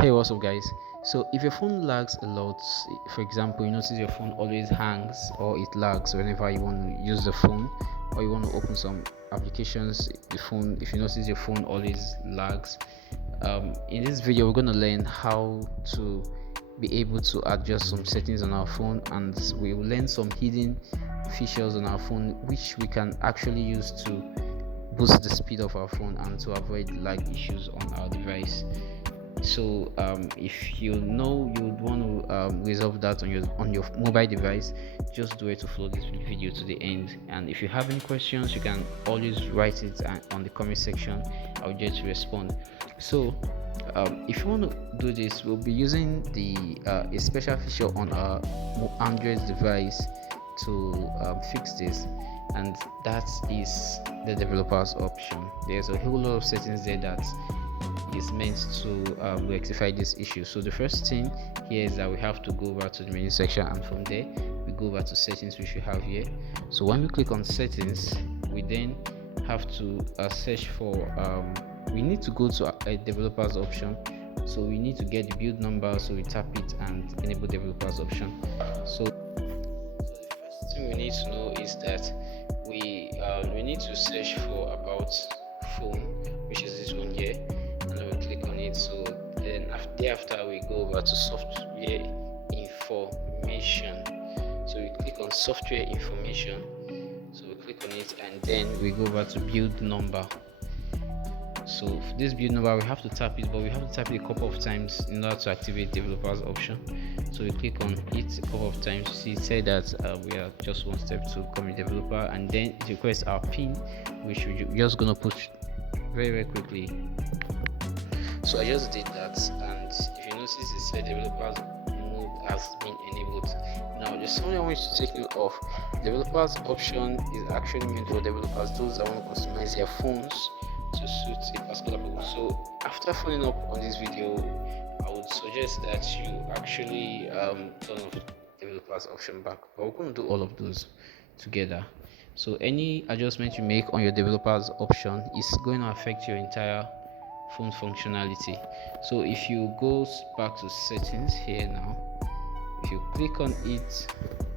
Hey, what's up, guys? So, if your phone lags a lot, for example, you notice your phone always hangs or it lags whenever you want to use the phone or you want to open some applications, if you notice your phone always lags, in this video, we're going to learn how to be able to adjust some settings on our phone, and we will learn some hidden features on our phone which we can actually use to boost the speed of our phone and to avoid lag issues on our device. So if you know you would want to resolve that on your mobile device, just do it to follow this video to the end. And if you have any questions, you can always write it on the comment section. I'll get to respond. So if you want to do this, we'll be using the a special feature on our Android device to fix this, and that is the developers option. There's a whole lot of settings there that is meant to rectify this issue. So the first thing here is that we have to go over to the menu section, and from there we go over to settings, which we have here. So when we click on settings, we then have to search for we need to go to a developers option. So we need to get the build number, so we tap it and enable developers option. So the first thing we need to know is that we need to search for about phone, which is this one here, and then we click on it. So then after we go over to software information. So we click on software information. So we click on it, and then we go over to build number. So for this build number, we have to tap it, but we have to tap it a couple of times in order to activate developers option. So we click on it a couple of times. See, it said that we are just one step to become a developer, and then it requests our pin, which we're just gonna put very quickly. So I just did that, and if you notice, it said developers mode has been enabled. Now there's something I want you to take note of. Developers option is actually meant for developers, those that want to customize their phones to suit a particular purpose. So after following up on this video, I would suggest that you actually turn off developers option back, but we're going to do all of those together. So any adjustment you make on your developers option is going to affect your entire phone functionality. So if you go back to settings here now, if you click on it,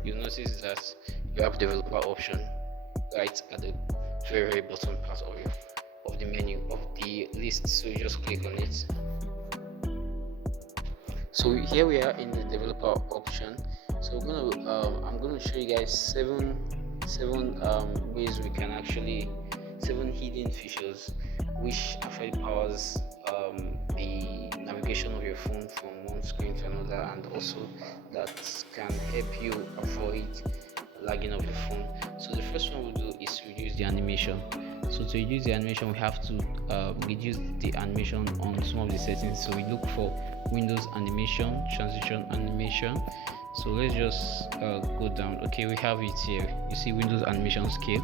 you'll notice that you have developer option right at the very bottom part of the menu of the list. So you just click on it. So here we are in the developer option. So I'm gonna show you guys seven ways we can actually, 7 hidden features which actually powers the navigation of your phone from one screen to another, and also that can help you avoid lagging of your phone. So the first one we'll do is reduce the animation. So to reduce the animation, we have to reduce the animation on some of the settings. So we look for Windows animation, transition animation. So let's just go down. Okay, we have it here. You see Windows animation scale.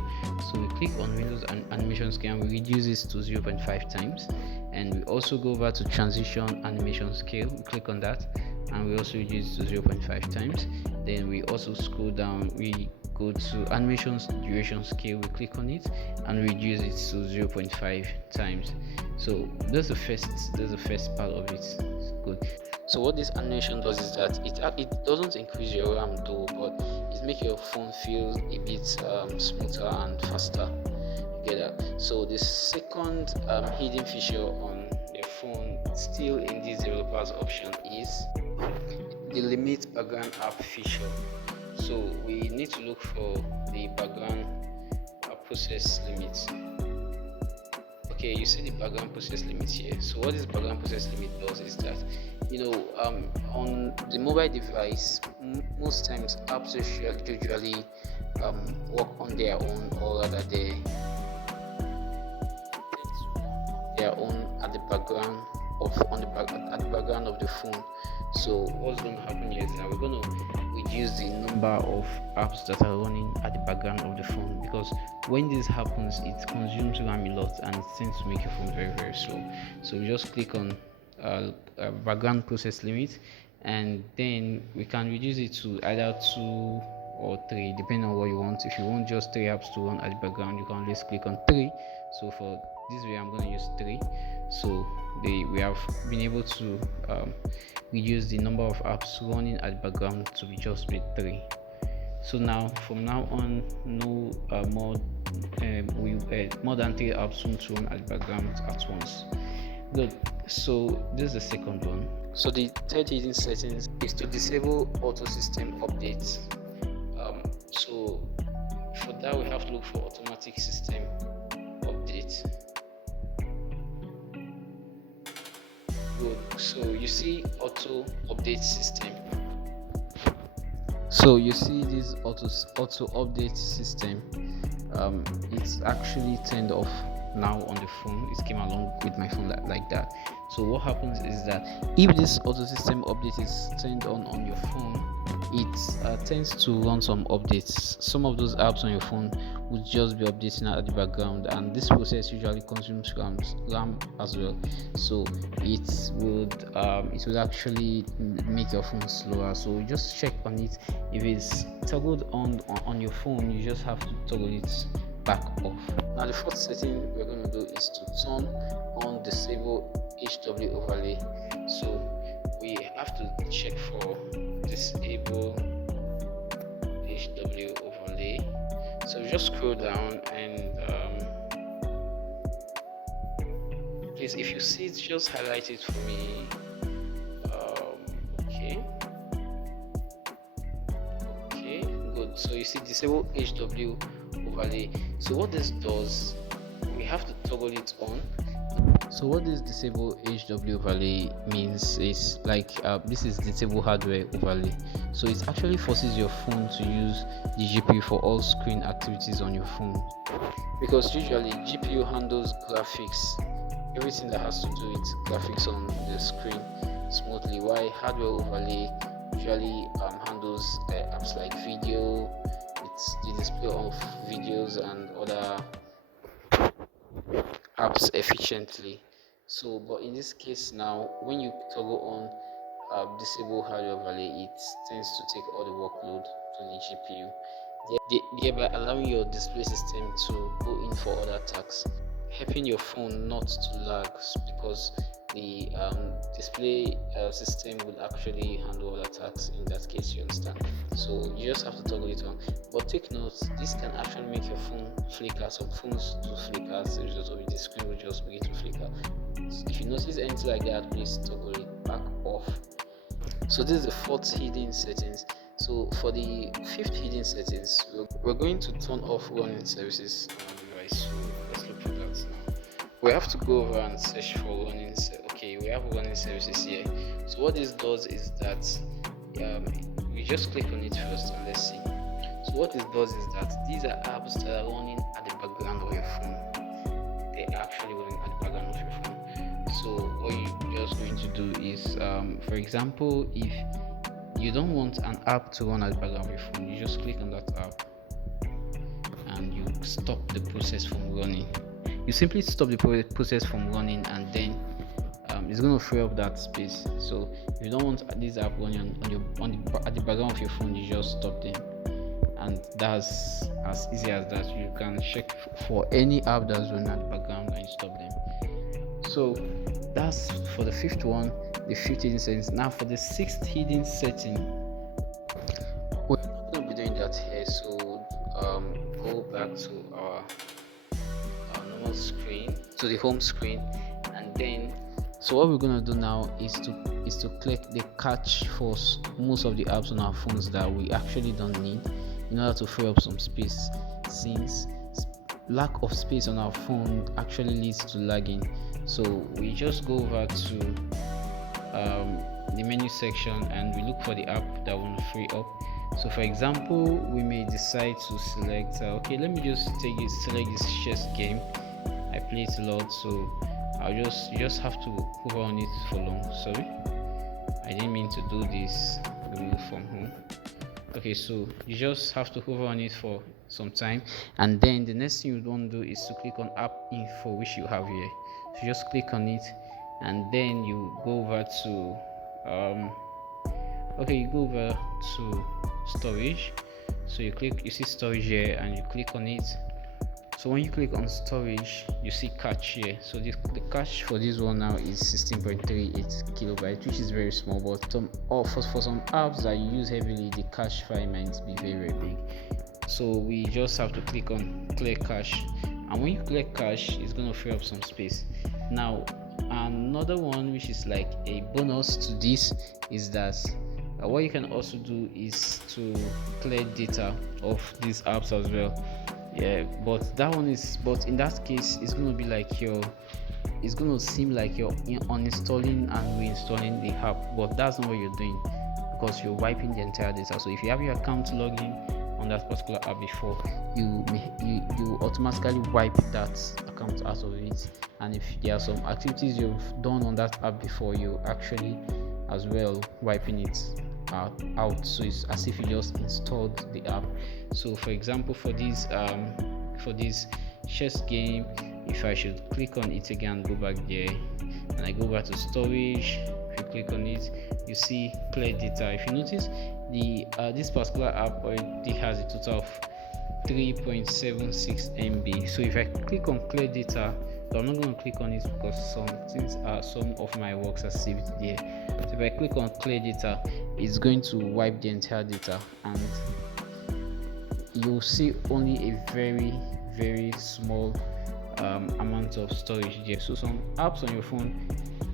So we click on Windows animation scale and we reduce it to 0.5 times. And we also go over to transition animation scale. We click on that and we also reduce it to 0.5 times. Then we also scroll down. We go to animations duration scale. We click on it and reduce it to 0.5 times. So that's the first part of it. Good. So what this animation does is that it doesn't increase your RAM though, but it makes your phone feel a bit smoother and faster. You get that? So the second hidden feature on your phone, still in this developers option, is the limit background app feature. So we need to look for the background process limit. Okay, you see the background process limit here. So what this background process limit does is that, on the mobile device, most times apps usually work on their own, or rather their own at the background at the background of the phone. So what's going to happen here is that we're going to reduce the number of apps that are running at the background of the phone, because when this happens, it consumes RAM a lot and it tends to make your phone very slow. So we just click on background process limit, and then we can reduce it to either 2 or 3, depending on what you want. If you want just 3 apps to run at the background, you can always click on 3. So for this way, I'm going to use 3. So we have been able to reduce the number of apps running at the background to be just be 3. So now from now on, no more than 3 apps won't run at the background at once. Good. So this is the second one. So the third hidden settings is to disable auto system updates. So for that we have to look for automatic system update. Good. So you see auto update system. So you see this auto update system. It's actually turned off now on the phone. It came along with my phone like that. So what happens is that if this auto system update is turned on your phone, it tends to run some updates. Some of those apps on your phone would just be updating at the background, and this process usually consumes RAM as well. So it would actually make your phone slower. So just check on it. If it's toggled on your phone, you just have to toggle it back off. Now the fourth setting we're going to do is to turn on disable HW overlay. So we have to check for disable HW overlay. So just scroll down and please, if you see it, just highlight it for me. Okay, good. So you see disable HW overlay. So what this does, we have to toggle it on. So what this disable HW overlay means is like this is disable hardware overlay. So it actually forces your phone to use the GPU for all screen activities on your phone, because usually GPU handles graphics, everything that has to do with graphics on the screen smoothly, while hardware overlay usually handles apps like video, it's the display of videos and other apps efficiently. So but in this case now, when you toggle on disable hardware overlay, it tends to take all the workload to the GPU, thereby allowing your display system to go in for other tasks, helping your phone not to lag, because the display system would actually handle other tasks in that case, you understand. So you just have to toggle it on. But take note, this can actually make your phone flicker. Some phones do flicker as a result of it, the screen will just begin to flicker. So if you notice anything like that, please toggle it back off. So this is the fourth hidden settings. So for the fifth hidden settings, we're going to turn off running services on the device. So let's look for that now. We have to go over and search for running. Okay, we have running services here. So what this does is that we just click on it first and let's see. So what this does is that these are apps that are running at the background of your phone. They're actually running at the background of your phone. So what you're just going to do is, for example, if you don't want an app to run at the background of your phone, you just click on that app and you stop the process from running. You simply stop the process from running, and then it's going to free up that space. So if you don't want this app running at the background of your phone, you just stop them, and that's as easy as that. You can check for any app that's running at the background and you stop them. So that's for the fifth one, the fifth hidden settings. Now for the sixth hidden setting, we're not going to be doing that here. So go back to our normal screen, to the home screen, and then so what we're going to do now is to click the cache for most of the apps on our phones that we actually don't need, in order to free up some space, since lack of space on our phone actually leads to lagging. So we just go over to the menu section and we look for the app that we want to free up. So for example, we may decide to select okay, let me just select this chess game. I play it a lot, so you just have to hover on it for long. Sorry, I didn't mean to do this. Remove from home. Okay, so you just have to hover on it for some time, and then the next thing you want to do is to click on app info, which you have here. So you just click on it, and then you go over to you go over to storage. So you see storage here and you click on it. So when you click on storage, you see cache here. So the cache for this one now is 16.38 kilobytes, which is very small. But for some apps that you use heavily, the cache file might be very big. So we just have to click on clear cache, and when you clear cache, it's going to free up some space. Now another one which is like a bonus to this is that what you can also do is to clear data of these apps as well. Yeah, but in that case it's going to be like it's going to seem like you're uninstalling and reinstalling the app, but that's not what you're doing, because you're wiping the entire data. So if you have your account login on that particular app before, you automatically wipe that account out of it. And if there are some activities you've done on that app before, you actually as well wiping it out. So it's as if you just installed the app. So for example, for this chess game, if I should click on it again, go back there, and I go back to storage, if you click on it, you see clear data. If you notice, the this particular app already has a total of 3.76 MB. So if I click on clear data, so I'm not going to click on it because some of my works are saved there. So if I click on clear data, it's going to wipe the entire data, and you'll see only a very small amount of storage there. So some apps on your phone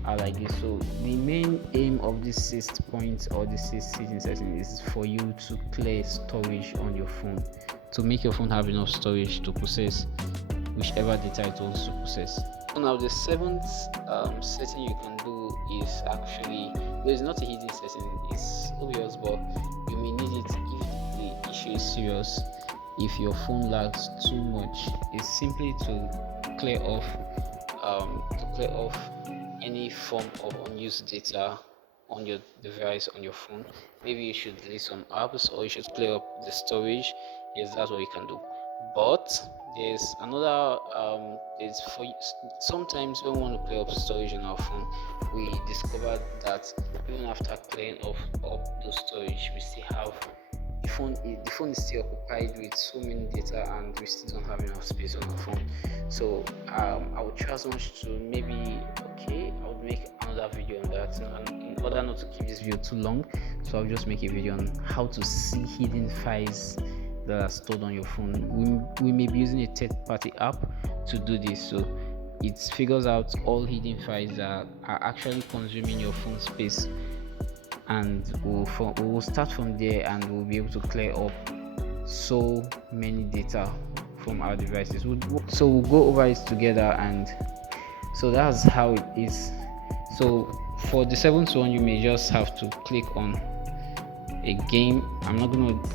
are like this. So the main aim of this sixth point or the sixth setting is for you to clear storage on your phone, to make your phone have enough storage to process whichever data it wants to process. So now the seventh setting you can do is actually, there's not a hidden setting, it's obvious, but you may need it if the issue is serious. If your phone lags too much, it's simply to clear off any form of unused data on your device, on your phone. Maybe you should delete some apps, or you should clear up the storage. Yes, that's what you can do. But there's another there's for sometimes when we want to clear up storage on our phone, we discover that even after clearing up those storage, we still have the phone is still occupied with so many data, and we still don't have enough space on our phone. So I would try so much to I would make another video on that, and in order not to keep this video too long, so I'll just make a video on how to see hidden files that are stored on your phone. We may be using a third-party app to do this, so it figures out all hidden files that are actually consuming your phone space, and we'll start from there, and we'll be able to clear up so many data from our devices. So we'll go over it together, and so that's how it is. So for the seventh one, you may just have to click on a game.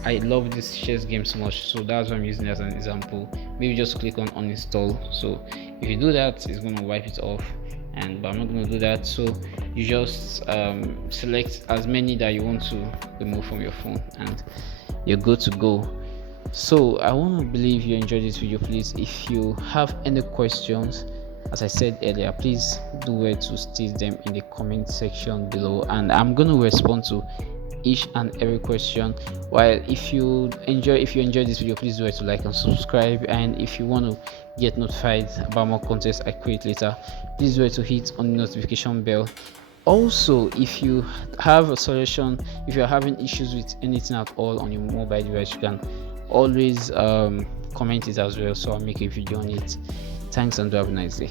I love this chess game so much, so that's what I'm using as an example. Maybe just click on uninstall. So if you do that, it's going to wipe it off, but I'm not going to do that. So you just select as many that you want to remove from your phone, and you're good to go. So I want to believe you enjoyed this video. Please, if you have any questions, as I said earlier, please do well to state them in the comment section below, and I'm going to respond to each and every question. While if you enjoy this video, please do it to like and subscribe, and if you want to get notified about more content I create later, please do it to hit on the notification bell. Also, if you have a solution, if you're having issues with anything at all on your mobile device, you can always comment it as well, so I'll make a video on it. Thanks, and have a nice day.